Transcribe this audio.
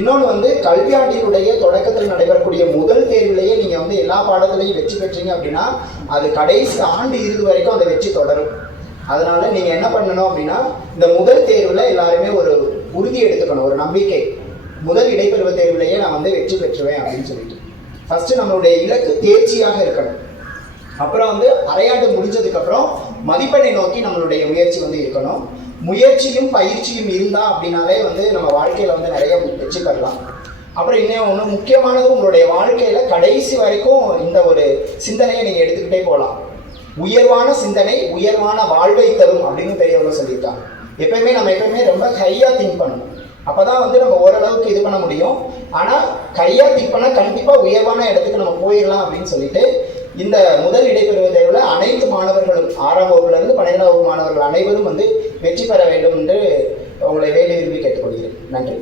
இன்னொன்று வந்து கல்வியாண்டினுடைய தொடக்கத்தில் நடைபெறக்கூடிய முதல் தேர்விலேயே நீங்கள் வந்து எல்லா பாடத்திலையும் வெற்றி பெற்றீங்க அப்படின்னா அது கடைசி ஆண்டு இறுதி வரைக்கும் அந்த வெற்றி தொடரும். அதனால நீங்கள் என்ன பண்ணணும் அப்படின்னா இந்த முதல் தேர்வில் எல்லாருமே ஒரு உறுதி எடுத்துக்கணும், ஒரு நம்பிக்கை. முதல் இடைப்பருவ தேர்விலேயே நான் வந்து வெற்றி பெற்றுவேன் அப்படின்னு சொல்லிட்டு ஃபர்ஸ்ட் நம்மளுடைய இலக்கு தேர்ச்சியாக இருக்கணும். அப்புறம் வந்து அரையாண்டு முடிஞ்சதுக்கப்புறம் மதிப்பெண்ணை நோக்கி நம்மளுடைய முயற்சி வந்து இருக்கணும். முயற்சியும் பயிற்சியும் இருந்தா அப்படின்னாலே வந்து நம்ம வாழ்க்கையில வந்து நிறைய வெற்றி பெறலாம். அப்புறம் இன்னும் ஒன்று முக்கியமானது, உங்களுடைய வாழ்க்கையில கடைசி வரைக்கும் இந்த ஒரு சிந்தனையை நீங்க எடுத்துக்கிட்டே போகலாம். உயர்வான சிந்தனை உயர்வான வாழ்வை தரும் அப்படின்னு பெரியவங்க சொல்லியிருக்காங்க. எப்பயுமே ரொம்ப ஹையா திங்க் பண்ணணும். அப்பதான் வந்து நம்ம ஓரளவுக்கு இது பண்ண முடியும். ஆனா ஹையா திங்க் பண்ணா கண்டிப்பா உயர்வான இடத்துக்கு நம்ம போயிடலாம் அப்படின்னு சொல்லிட்டு இந்த முதல் இடைப்பருவ தேர்வில் அனைத்து மாணவர்களும் 6ஆம் வகுப்பிலிருந்து 12ஆம் வகுப்பு மாணவர்கள் அனைவரும் வந்து வெற்றி பெற வேண்டும் என்று உங்களை வேண்டி விரும்பி கேட்டுக்கொள்கிறேன். நன்றி.